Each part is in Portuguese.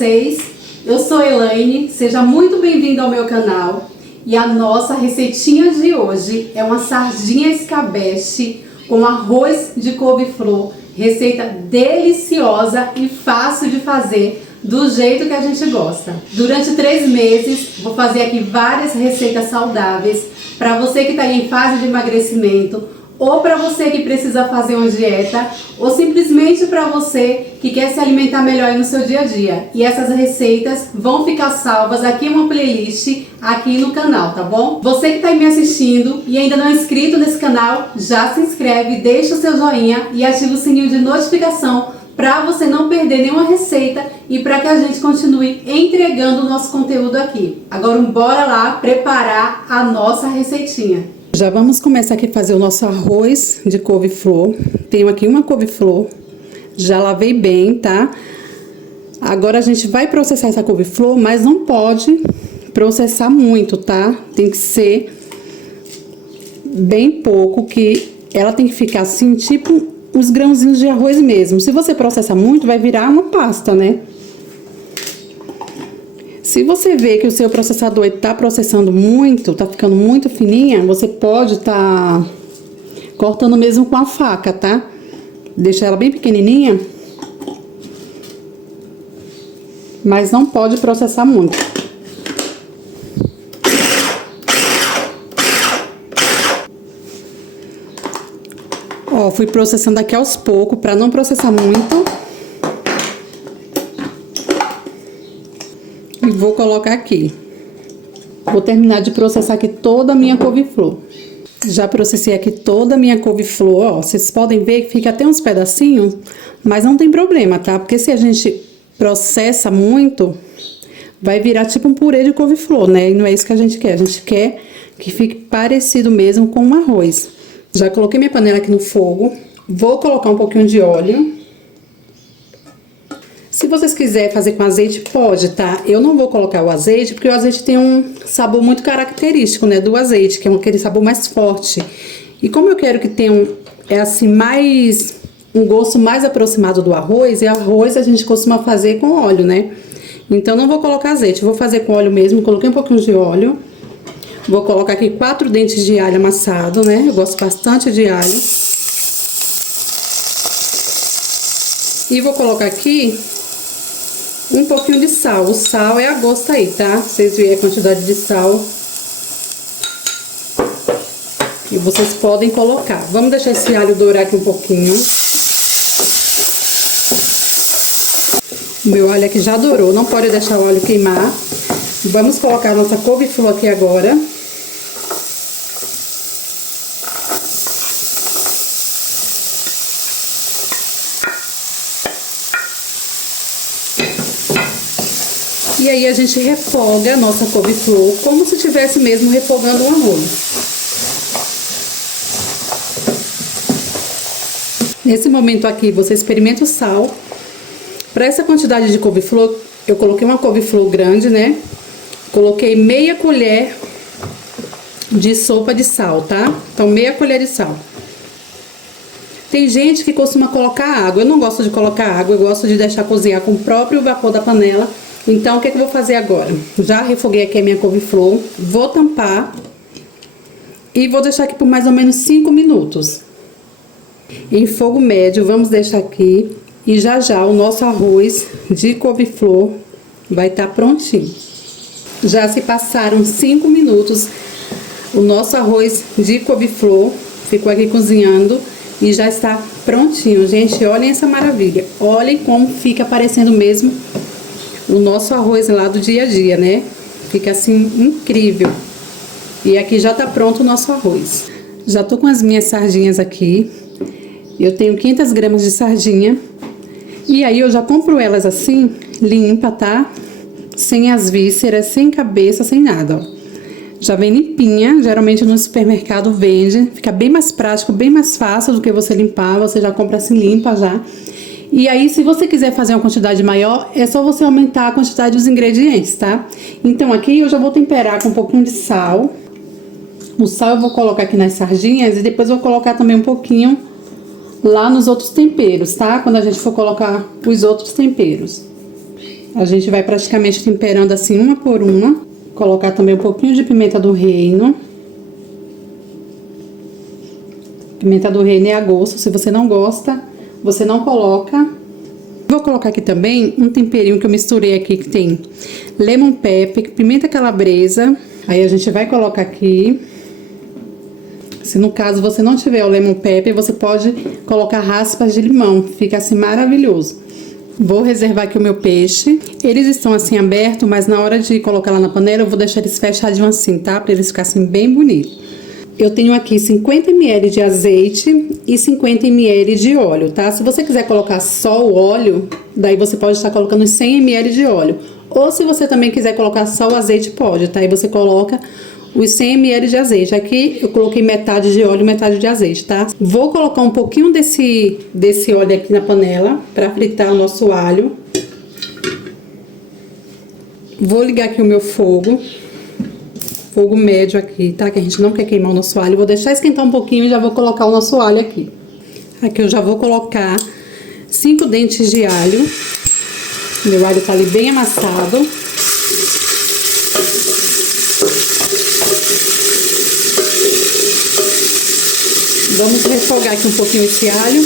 vocês? Eu sou Elaine, seja muito bem-vindo ao meu canal. E a nossa receitinha de hoje é uma sardinha escabeche com arroz de couve-flor. Receita deliciosa e fácil de fazer, do jeito que a gente gosta. Durante 3 meses, vou fazer aqui várias receitas saudáveis para você que está em fase de emagrecimento, ou para você que precisa fazer uma dieta, ou simplesmente para você que quer se alimentar melhor no seu dia a dia. E essas receitas vão ficar salvas aqui em uma playlist aqui no canal, tá bom? Você que está me assistindo e ainda não é inscrito nesse canal, já se inscreve, deixa o seu joinha e ativa o sininho de notificação para você não perder nenhuma receita e para que a gente continue entregando o nosso conteúdo aqui. Agora bora lá preparar a nossa receitinha. Já vamos começar aqui a fazer o nosso arroz de couve-flor. Tenho aqui uma couve-flor, já lavei bem, tá? Agora a gente vai processar essa couve-flor, mas não pode processar muito, tá? Tem que ser bem pouco, que ela tem que ficar assim, tipo os grãozinhos de arroz mesmo. Se você processar muito, vai virar uma pasta, né? Se você vê que o seu processador está processando muito, tá ficando muito fininha, você pode estar cortando mesmo com a faca, tá? Deixa ela bem pequenininha, mas não pode processar muito. Ó, fui processando aqui aos poucos para não processar muito. E vou colocar aqui. Vou terminar de processar aqui toda a minha couve-flor. Já processei aqui toda a minha couve-flor, ó. Vocês podem ver que fica até uns pedacinhos, mas não tem problema, tá? Porque se a gente processa muito, vai virar tipo um purê de couve-flor, né? E não é isso que a gente quer. A gente quer que fique parecido mesmo com um arroz. Já coloquei minha panela aqui no fogo. Vou colocar um pouquinho de óleo. Se vocês quiserem fazer com azeite, pode, tá? Eu não vou colocar o azeite, porque o azeite tem um sabor muito característico, né, do azeite, que é aquele sabor mais forte. E como eu quero que tenha um gosto mais aproximado do arroz, e arroz a gente costuma fazer com óleo, né? Então, não vou colocar azeite, vou fazer com óleo mesmo. Coloquei um pouquinho de óleo. Vou colocar aqui 4 dentes de alho amassado, né? Eu gosto bastante de alho. E vou colocar aqui um pouquinho de sal. O sal é a gosto aí, tá? Vocês verem a quantidade de sal e vocês podem colocar. Vamos deixar esse alho dourar aqui um pouquinho. O meu alho aqui já dourou, não pode deixar o óleo queimar. Vamos colocar a nossa couve-flor aqui agora. E aí a gente refoga a nossa couve-flor como se estivesse mesmo refogando um arroz. Nesse momento aqui, você experimenta o sal. Para essa quantidade de couve-flor, eu coloquei uma couve-flor grande, né? Coloquei meia colher de sopa de sal, tá? Então, meia colher de sal. Tem gente que costuma colocar água. Eu não gosto de colocar água, eu gosto de deixar cozinhar com o próprio vapor da panela. Então, o que é que eu vou fazer agora? Já refoguei aqui a minha couve-flor, vou tampar e vou deixar aqui por mais ou menos 5 minutos. Em fogo médio, vamos deixar aqui e já já o nosso arroz de couve-flor vai estar prontinho. Já se passaram 5 minutos, o nosso arroz de couve-flor ficou aqui cozinhando e já está prontinho. Gente, olhem essa maravilha, olhem como fica parecendo mesmo o nosso arroz lá do dia a dia, né? Fica assim, incrível. E aqui já tá pronto o nosso arroz. Já tô com as minhas sardinhas aqui. Eu tenho 500 gramas de sardinha. E aí eu já compro elas assim, limpa, tá? Sem as vísceras, sem cabeça, sem nada, ó. Já vem limpinha, geralmente no supermercado vende. Fica bem mais prático, bem mais fácil do que você limpar. Você já compra assim limpa já. E aí, se você quiser fazer uma quantidade maior, é só você aumentar a quantidade dos ingredientes, tá? Então, aqui eu já vou temperar com um pouquinho de sal. O sal eu vou colocar aqui nas sardinhas e depois eu vou colocar também um pouquinho lá nos outros temperos, tá? Quando a gente for colocar os outros temperos. A gente vai praticamente temperando assim uma por uma. Colocar também um pouquinho de pimenta do reino. Pimenta do reino é a gosto, se você não gosta, você não coloca. Vou colocar aqui também um temperinho que eu misturei aqui, que tem lemon pepper, pimenta calabresa. Aí a gente vai colocar aqui. Se no caso você não tiver o lemon pepper, você pode colocar raspas de limão, fica assim maravilhoso. Vou reservar aqui o meu peixe. Eles estão assim abertos, mas na hora de colocar lá na panela, eu vou deixar eles fechadinhos assim, tá? Pra eles ficarem bem bonitos. Eu tenho aqui 50 ml de azeite e 50 ml de óleo, tá? Se você quiser colocar só o óleo, daí você pode estar colocando 100 ml de óleo. Ou se você também quiser colocar só o azeite, pode, tá? Aí você coloca os 100 ml de azeite. Aqui eu coloquei metade de óleo e metade de azeite, tá? Vou colocar um pouquinho desse óleo aqui na panela pra fritar o nosso alho. Vou ligar aqui o meu fogo. Fogo médio aqui, tá? Que a gente não quer queimar o nosso alho. Vou deixar esquentar um pouquinho e já vou colocar o nosso alho aqui. Aqui eu já vou colocar 5 dentes de alho. Meu alho tá ali bem amassado. Vamos refogar aqui um pouquinho esse alho.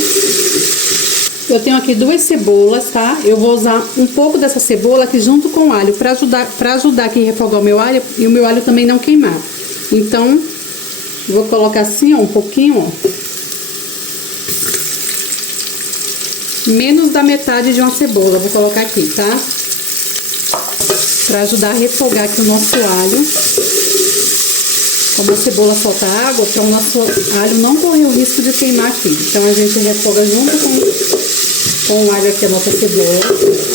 Eu tenho aqui 2 cebolas, tá? Eu vou usar um pouco dessa cebola aqui junto com o alho pra ajudar aqui a refogar o meu alho e o meu alho também não queimar. Então, vou colocar assim, ó, um pouquinho, ó. Menos da metade de uma cebola, vou colocar aqui, tá? Pra ajudar a refogar aqui o nosso alho. Como a cebola solta água, para o nosso alho não correr o risco de queimar aqui. Então, a gente refoga junto com o alho aqui a nossa cebola.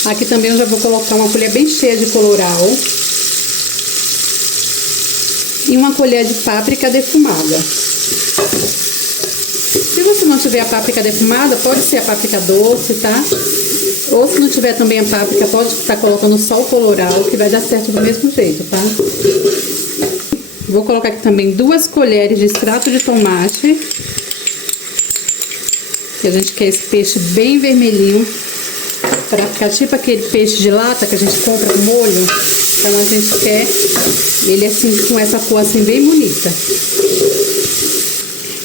Aqui também eu já vou colocar uma colher bem cheia de colorau. E uma colher de páprica defumada. Se você não tiver a páprica defumada, pode ser a páprica doce, tá? Ou se não tiver também a páprica, pode estar colocando só o colorau, que vai dar certo do mesmo jeito, tá? Vou colocar aqui também 2 colheres de extrato de tomate. Que a gente quer esse peixe bem vermelhinho. Pra ficar tipo aquele peixe de lata que a gente compra com molho. Então a gente quer ele assim, com essa cor assim bem bonita.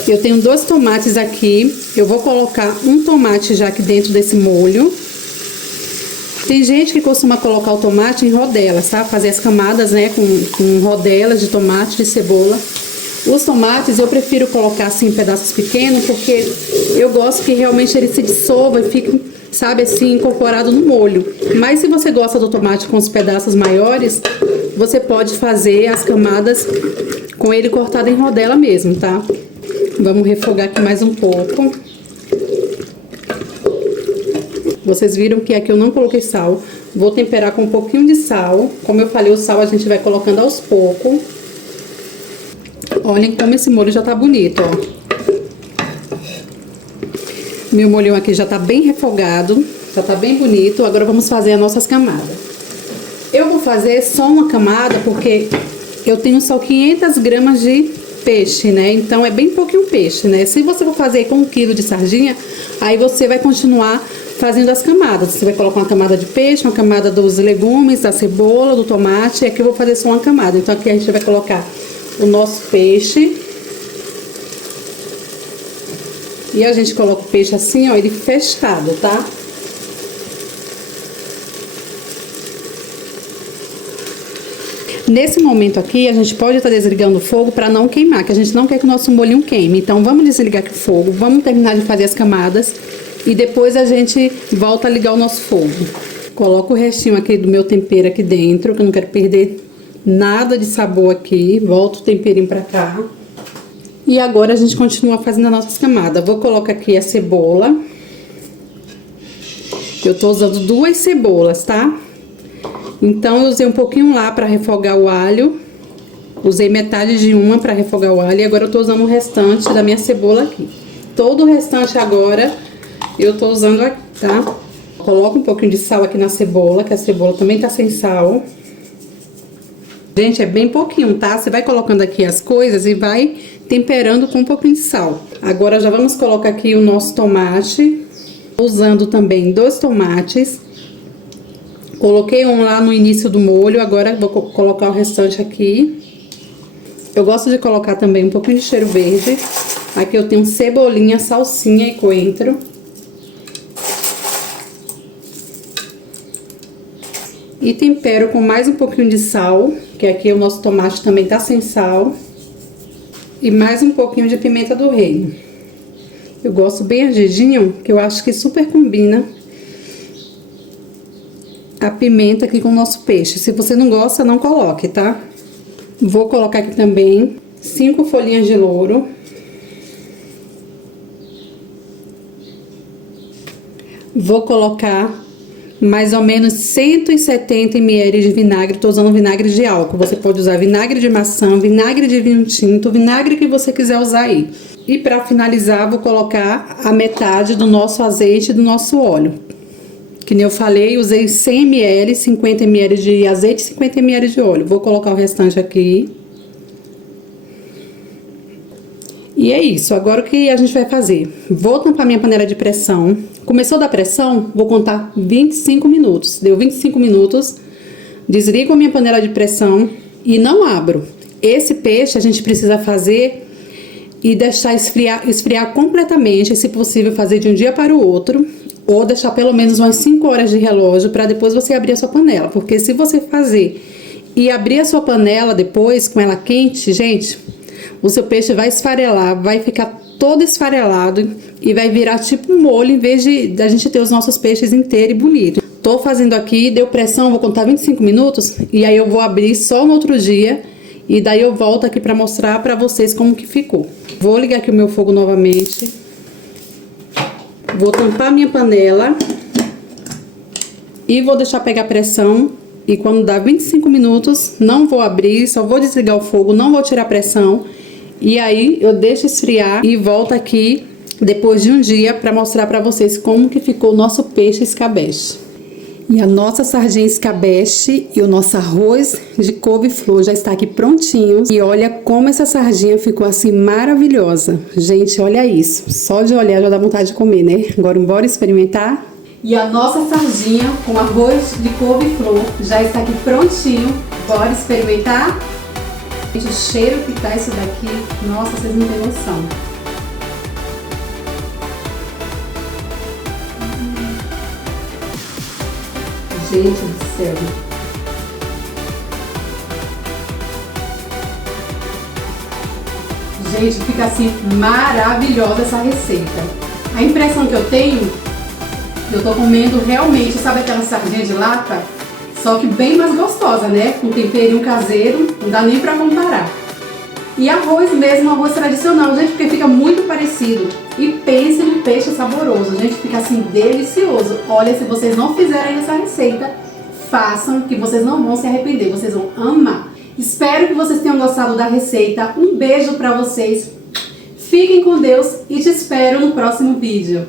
Eu tenho 2 tomates aqui. Eu vou colocar um tomate já aqui dentro desse molho. Tem gente que costuma colocar o tomate em rodelas, tá? Fazer as camadas, né, com rodelas de tomate, de cebola. Os tomates eu prefiro colocar assim em pedaços pequenos, porque eu gosto que realmente ele se dissolva e fique, sabe, assim, incorporado no molho. Mas se você gosta do tomate com os pedaços maiores, você pode fazer as camadas com ele cortado em rodela mesmo, tá? Vamos refogar aqui mais um pouco. Vocês viram que aqui eu não coloquei sal. Vou temperar com um pouquinho de sal. Como eu falei, o sal a gente vai colocando aos poucos. Olhem como esse molho já tá bonito, ó. Meu molhão aqui já tá bem refogado. Já tá bem bonito. Agora vamos fazer as nossas camadas. Eu vou fazer só uma camada porque eu tenho só 500 gramas de peixe, né? Então é bem pouquinho peixe, né? Se você for fazer com 1 quilo de sardinha, aí você vai continuar fazendo as camadas. Você vai colocar uma camada de peixe, uma camada dos legumes, da cebola, do tomate. E aqui eu vou fazer só uma camada. Então aqui a gente vai colocar o nosso peixe. E a gente coloca o peixe assim, ó, ele fechado, tá? Nesse momento aqui, a gente pode estar desligando o fogo para não queimar, que a gente não quer que o nosso molhinho queime. Então, vamos desligar aqui o fogo, vamos terminar de fazer as camadas e depois a gente volta a ligar o nosso fogo. Coloco o restinho aqui do meu tempero aqui dentro, que eu não quero perder nada de sabor aqui. Volto o temperinho para cá. E agora a gente continua fazendo as nossas camadas. Vou colocar aqui a cebola. Eu tô usando 2 cebolas, tá? Então, eu usei um pouquinho lá pra refogar o alho. Usei metade de uma pra refogar o alho. E agora eu tô usando o restante da minha cebola aqui. Todo o restante agora eu tô usando aqui, tá? Coloco um pouquinho de sal aqui na cebola, que a cebola também tá sem sal. Gente, é bem pouquinho, tá? Você vai colocando aqui as coisas e vai temperando com um pouquinho de sal. Agora já vamos colocar aqui o nosso tomate. Usando também 2 tomates. Coloquei um lá no início do molho, agora vou colocar o restante aqui. Eu gosto de colocar também um pouquinho de cheiro verde. Aqui eu tenho cebolinha, salsinha e coentro. E tempero com mais um pouquinho de sal, que aqui o nosso tomate também tá sem sal. E mais um pouquinho de pimenta do reino. Eu gosto bem ardidinho, que eu acho que super combina a pimenta aqui com o nosso peixe. Se você não gosta, não coloque, tá? Vou colocar aqui também 5 folhinhas de louro. Vou colocar mais ou menos 170 ml de vinagre. Tô usando vinagre de álcool. Você pode usar vinagre de maçã, vinagre de vinho tinto, vinagre que você quiser usar aí. E para finalizar, vou colocar a metade do nosso azeite e do nosso óleo. Que nem eu falei, usei 100 ml, 50 ml de azeite e 50 ml de óleo. Vou colocar o restante aqui. E é isso, agora o que a gente vai fazer? Vou tampar minha panela de pressão. Começou a dar pressão, vou contar 25 minutos. Deu 25 minutos, desligo a minha panela de pressão e não abro. Esse peixe a gente precisa fazer e deixar esfriar completamente, se possível fazer de um dia para o outro. Ou deixar pelo menos umas 5 horas de relógio para depois você abrir a sua panela. Porque se você fazer e abrir a sua panela depois com ela quente, gente, o seu peixe vai esfarelar, vai ficar todo esfarelado e vai virar tipo um molho em vez de a gente ter os nossos peixes inteiros e bonitos. Tô fazendo aqui, deu pressão, vou contar 25 minutos e aí eu vou abrir só no outro dia e daí eu volto aqui para mostrar para vocês como que ficou. Vou ligar aqui o meu fogo novamente. Vou tampar minha panela e vou deixar pegar pressão. E quando dá 25 minutos, não vou abrir, só vou desligar o fogo, não vou tirar a pressão. E aí eu deixo esfriar e volto aqui depois de um dia para mostrar para vocês como que ficou o nosso peixe escabeche. E a nossa sardinha escabeche e o nosso arroz de couve-flor já está aqui prontinho. E olha como essa sardinha ficou assim maravilhosa. Gente, olha isso. Só de olhar já dá vontade de comer, né? Agora bora experimentar? E a nossa sardinha com arroz de couve-flor já está aqui prontinho. Bora experimentar? Gente, o cheiro que tá isso daqui, nossa, vocês não têm noção. Gente do céu. Gente, fica assim maravilhosa essa receita. A impressão que eu tenho, eu tô comendo realmente, sabe aquela sardinha de lata? Só que bem mais gostosa, né? Com temperinho caseiro, não dá nem pra comparar. E arroz mesmo, arroz tradicional, gente, porque fica muito parecido. E pense no peixe saboroso, gente, fica assim delicioso. Olha, se vocês não fizerem essa receita, façam, que vocês não vão se arrepender, vocês vão amar. Espero que vocês tenham gostado da receita. Um beijo pra vocês. Fiquem com Deus e te espero no próximo vídeo.